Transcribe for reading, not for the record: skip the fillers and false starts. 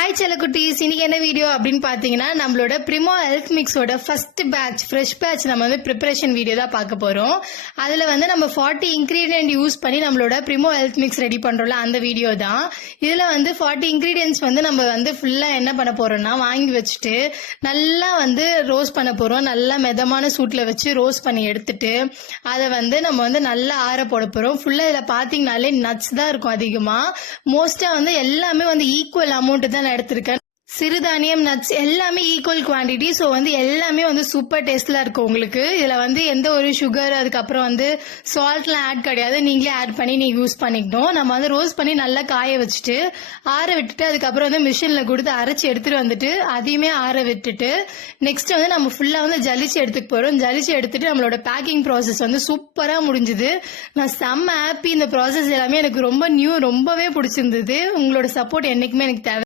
Hi செல்லக்குட்டீஸ், இன்னைக்கு என்ன video அப்படின்னு பார்த்தீங்கன்னா நம்மளோட பிரிமோ health மிக்ஸோட first batch fresh batch நம்ம ப்ரிப்பரேஷன் வீடியோ தான் பார்க்க போகிறோம். அதில் நம்ம 40 இன்க்ரீடியன்ட் யூஸ் பண்ணி நம்மளோட பிரிமோ ஹெல்த் மிக்ஸ் ரெடி பண்ணுறோம்ல, அந்த வீடியோ தான். இதில் 40 இன்க்ரீடியன்ட்ஸ் நம்ம ஃபுல்லாக என்ன பண்ண போகிறோம்னா வாங்கி வச்சுட்டு நல்லா ரோஸ்ட் பண்ண போகிறோம். நல்லா மிதமான சூட்டில் வச்சு ரோஸ்ட் பண்ணி எடுத்துட்டு அதை நம்ம நல்லா ஆற போட போகிறோம். ஃபுல்லாக இதில் பார்த்தீங்கனாலே நட்ஸ் தான் இருக்கும் அதிகமாக. மோஸ்ட்டாக எல்லாமே ஈக்குவல் அமௌண்ட் தான் நான் எடுத்திருக்கேன். சிறுதானியம் நட்ஸ் எல்லாமே ஈக்குவல் குவான்டிட்டி. ஸோ எல்லாமே சூப்பர் டேஸ்ட்ல இருக்கும் உங்களுக்கு. இதில் எந்த ஒரு சுகர் அதுக்கப்புறம் சால்ட்லாம் ஆட் கிடையாது. நீங்களே ஆட் பண்ணி நீங்க யூஸ் பண்ணிக்கணும். நம்ம ரோஸ்ட் பண்ணி நல்லா காய வச்சுட்டு ஆற விட்டுட்டு அதுக்கப்புறம் மிஷினில் கொடுத்து அரைச்சி எடுத்துட்டு அதையுமே ஆற விட்டுட்டு நெக்ஸ்ட் நம்ம ஃபுல்லாக ஜலிச்சு எடுத்துக்க போறோம். ஜலிச்சு எடுத்துட்டு நம்மளோட பேக்கிங் ப்ராசஸ் சூப்பரா முடிஞ்சுது. நான் செம்ம ஹாப்பி. இந்த ப்ராசஸ் எல்லாமே எனக்கு ரொம்பவே பிடிச்சிருந்தது. உங்களோட சப்போர்ட் என்னைக்குமே எனக்கு தேவை.